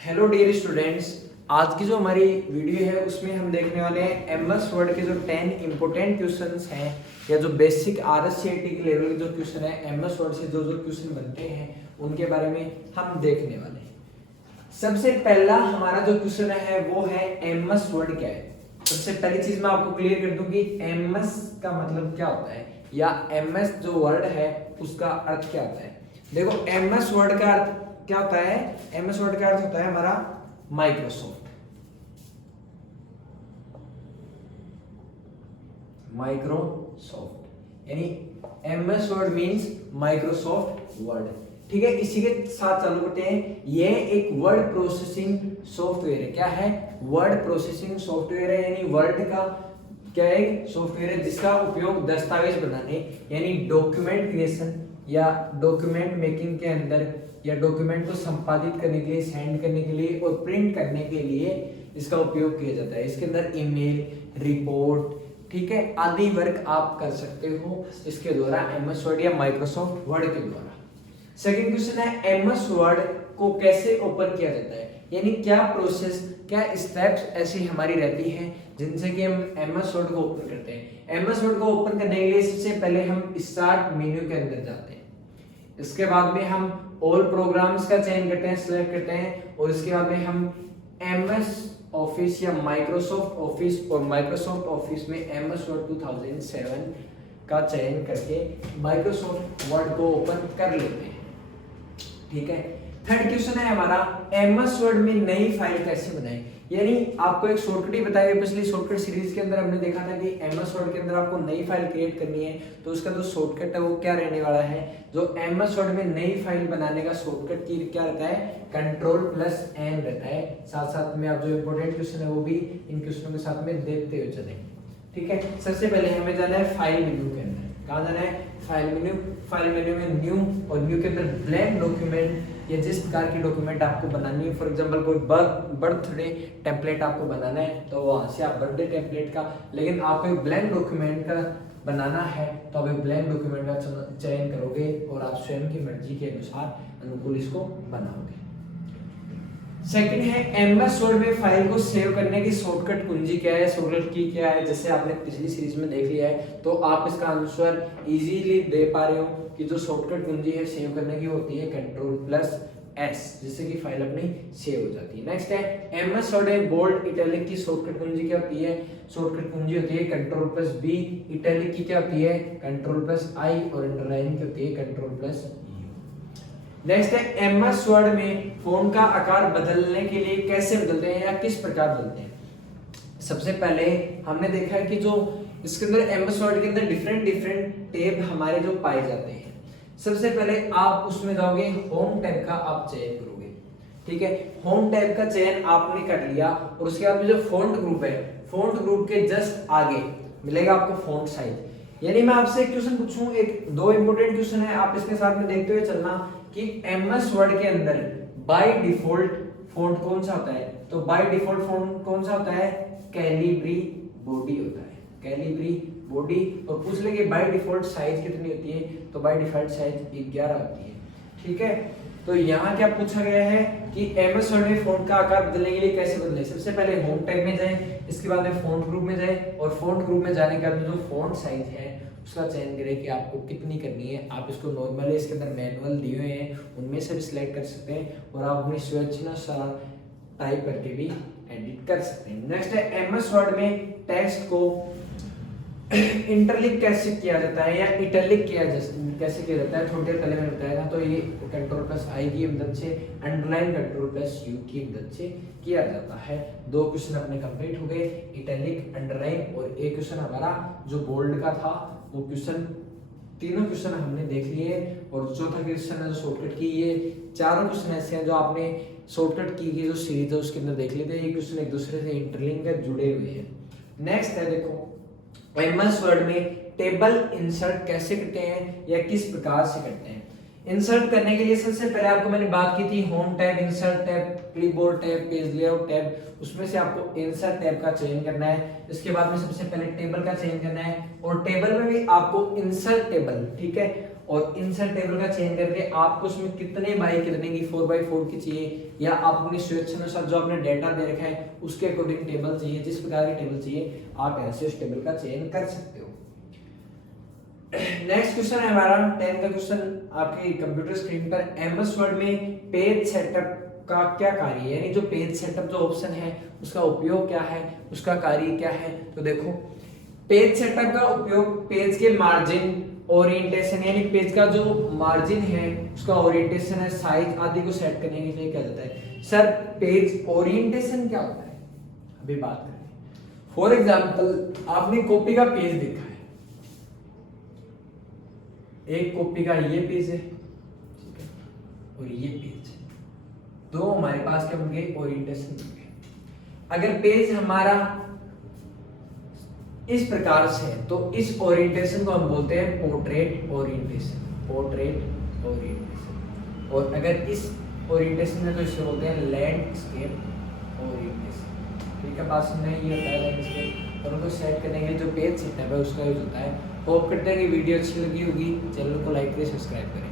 Hello dear students, आज की जो हमारी वीडियो है उसमें हम देखने वाले हैं एमएस वर्ड के जो 10 इंपॉर्टेंट क्वेश्चंस हैं या जो बेसिक आरएससीआईटी के लेवल के जो क्वेश्चन है एमएस वर्ड से जो जो क्वेश्चन बनते हैं उनके बारे में हम देखने वाले हैं। सबसे पहला हमारा जो क्वेश्चन है वो है एमएस वर्ड क्या है। सबसे पहली चीज मैं आपको क्लियर कर दूं कि एमएस का मतलब क्या होता है या एमएस जो वर्ड है उसका अर्थ क्या होता है। देखो एमएस वर्ड का अर्थ क्या होता है। एमएस वर्ड का अर्थ होता है हमारा माइक्रोसॉफ्ट। माइक्रोसॉफ्ट यानी MS word means Microsoft word. ठीक है, इसी के साथ चालू करते हैं। ये एक वर्ड प्रोसेसिंग सॉफ्टवेयर है। क्या है? वर्ड प्रोसेसिंग सॉफ्टवेयर है, यानी वर्ड का क्या है सॉफ्टवेयर है जिसका उपयोग दस्तावेज बनाने यानी डॉक्यूमेंट क्रिएशन या डॉक्यूमेंट मेकिंग के अंदर या डॉक्यूमेंट को संपादित करने के लिए, सेंड करने के लिए और प्रिंट करने के लिए इसका उपयोग किया जाता है। इसके अंदर ईमेल, रिपोर्ट, ठीक है, आदि वर्क आप कर सकते हो इसके द्वारा, एमएस वर्ड या माइक्रोसॉफ्ट वर्ड के द्वारा। सेकंड क्वेश्चन है एमएस वर्ड को कैसे ओपन किया जाता है, यानी क्या प्रोसेस, क्या स्टेप्स ऐसी हमारी रहती हैं जिनसे कि हम एमएस वर्ड को ओपन करते हैं। एमएस वर्ड को ओपन करने के लिए सबसे पहले हम स्टार्ट मेन्यू के अंदर जाते हैं। इसके बाद में हम ऑल प्रोग्राम्स का चयन करते हैं, सिलेक्ट करते हैं, और इसके बाद में हम एमएस ऑफिस या माइक्रोसॉफ्ट ऑफिस, और माइक्रोसॉफ्ट ऑफिस में एमएस वर्ड 2007 का चयन करके माइक्रोसॉफ्ट वर्ड को ओपन कर लेते हैं। ठीक है, थर्ड क्वेश्चन है हमारा एमएस वर्ड में नई फाइल कैसे बनाएं। यानी आपको एक शॉर्टकट ही बताया, पिछली शॉर्टकट सीरीज के अंदर हमने देखा था कि एमएस वर्ड के अंदर आपको नई फाइल क्रिएट करनी है तो उसका जो शॉर्टकट है वो क्या रहने वाला है। जो एमएस वर्ड में नई फाइल बनाने का शॉर्टकट की क्या रहता है, Ctrl+N रहता है। साथ साथ में आप जो इंपॉर्टेंट क्वेश्चन है वो भी इन क्वेश्चनों के साथ में देखते हुए चलेंगे। ठीक है, सबसे पहले हमें जाना है फाइल मेन्यू के अंदर। कहाँ जाना है? File menu. फाइल मेन्यू में न्यू, और न्यू के अंदर ब्लैंक डॉक्यूमेंट या जिस प्रकार की डॉक्यूमेंट आपको बनानी है, फॉर एग्जांपल कोई बर्थडे टेम्पलेट आपको बनाना है तो वहां से आप बर्थडे टेम्पलेट का, लेकिन आपको एक ब्लैंक डॉक्यूमेंट का बनाना है तो आप एक ब्लैंक डॉक्यूमेंट का चयन करोगे और आप स्वयं की मर्जी के अनुसार अनुकूल इसको बनाओगे। सेकंड है एमएस वर्ड में फाइल को सेव करने की शॉर्टकट कुंजी क्या है, शॉर्टकट की क्या है। जैसे आपने पिछली सीरीज में देख लिया है तो आप इसका आंसर इजीली दे पा रहे हो कि जो शॉर्टकट कुंजी है सेव करने की होती है Ctrl+S, जिससे कि फाइल अपनी सेव हो जाती है। नेक्स्ट है एमएस वर्ड में बोल्ड इटैलिक की शॉर्टकट कुंजी क्या होती है। शॉर्टकट कुंजी होती है Ctrl+B। इटैलिक की क्या होती है Ctrl+I, और अंडरलाइन की होती है Ctrl+U। नेक्स्ट है एमएस वर्ड में फॉन्ट का आकार बदलने के लिए कैसे बदलते हैं या किस प्रकार बदलते हैं। सबसे पहले हमने देखा है कि जो इसके अंदर एमएस वर्ड के अंदर डिफरेंट टैब हमारे जो पाए जाते हैं। सबसे पहले आप उसमें जाओगे, होम टैब का आप चयन करोगे। ठीक है, होम टैब का चयन आपने कर लिया और उसके बाद में जो फॉन्ट ग्रुप है, फॉन्ट ग्रुप के जस्ट आगे मिलेगा आपको फॉन्ट साइज। यानी मैं आपसे एक क्वेश्चन पूछूं, एक दो इंपॉर्टेंट क्वेश्चन है, आप इसके साथ में देखते हुए चलना कि एमएस वर्ड के अंदर बाय डिफॉल्ट फॉन्ट कौन सा होता है। तो बाय डिफॉल्ट फॉन्ट कौन सा होता है, कैलिब्री बॉडी होता है, कैलिब्री बॉडी। और पूछ ले कि बाय डिफॉल्ट साइज कितनी होती है, तो बाय डिफॉल्ट साइज 11 होती है। ठीक है, तो यहाँ क्या पूछा गया है कि एमएस वर्ड में फॉन्ट का आकार बदलने के लिए कैसे बदले। सबसे पहले होम टैब में जाएं, इसके बाद में फॉन्ट ग्रुप में जाएं, और फॉन्ट ग्रुप में जाने के बाद जो फॉन्ट साइज है उसका चयन करें कि आपको कितनी करनी है। आप इसको नॉर्मली इसके अंदर मैनुअल दिए हुए हैं उनमें से भी सिलेक्ट कर सकते हैं, और आप अपनी स्वेच्छानुसार टाइप करके भी एडिट कर सकते हैं। नेक्स्ट है एमएस वर्ड में टेक्स्ट को इंटरलिंक कैसे किया जाता है या इटैलिक कैसे किया जाता है। थोड़ी देर पहले मैंने बताया था, तो ये Ctrl+I की मदद से, अंडरलाइन Ctrl+U की मदद से किया जाता है। दो क्वेश्चन अपने कंप्लीट हो गए, इटैलिक, अंडरलाइन, और एक क्वेश्चन हमारा जो बोल्ड का था वो क्वेश्चन, तीनों क्वेश्चन हमने देख लिए। और चौथा क्वेश्चन है जो शॉर्टकट की, ये चारों क्वेश्चन ऐसे हैं जो आपने शॉर्टकट की जो सीरीज है उसके अंदर देख लेते हैं। ये क्वेश्चन एक दूसरे से इंटरलिंक है, जुड़े हुए हैं। नेक्स्ट है देखो एमएस वर्ड में टेबल इंसर्ट कैसे करते हैं या किस प्रकार से करते हैं। इंसर्ट करने के लिए सबसे पहले आपको मैंने बात की थी home tab, insert tab, clipboard tab, page layout tab, उसमें से आपको इंसर्ट टैब का चयन करना है। इसके बाद में सबसे पहले टेबल का चयन करना है, और टेबल में भी आपको इंसर्ट टेबल, ठीक है, और इंसर्ट टेबल का चयन करके आपको उसमें कितने बाई कितने की 4x4 की चाहिए या आप अपनी स्वेच्छानुसार जो आपने डेटा दे रखा है उसके अकॉर्डिंग टेबल चाहिए, जिस प्रकार की टेबल चाहिए आप ऐसे उस टेबल का चयन कर सकते हो। नेक्स्ट क्वेश्चन है हमारा 10 का क्वेश्चन आपके कंप्यूटर स्क्रीन पर। एमएस वर्ड में पेज सेटअप का क्या कार्य है, यानी जो पेज सेटअप जो ऑप्शन है उसका उपयोग क्या है, उसका कार्य क्या है। तो देखो पेज सेटअप का उपयोग पेज के मार्जिन, ओरिएंटेशन, यानी पेज का जो मार्जिन है उसका ओरिएंटेशन है, साइज आदि को सेट करने के लिए किया जाता है। सर पेज ओरिएंटेशन क्या होता है, अभी बात करें। फॉर एग्जांपल आपने कॉपी का पेज देखा है, एक कॉपी का ये पेज है और ये पेज, दो हमारे पास क्या बन गए, ओरिएंटेशन बन गए। अगर पेज हमारा इस प्रकार से है तो इस ओरिएंटेशन को हम बोलते हैं पोर्ट्रेट ओरिएंटेशन, पोर्ट्रेट ओरिएंटेशन। और अगर इस ओरिएंटेशन है तो इसे बोलते हैं लैंडस्केप ओरिएंटेशन। ठीक है, पास में ये होता है लैंडस्केप, और उनको सेट करने के लिए जो पेज सेटअप है उसका यूज होता है। होप करते हैं कि वीडियो अच्छी लगी होगी, चैनल को लाइक करें, सब्सक्राइब करें।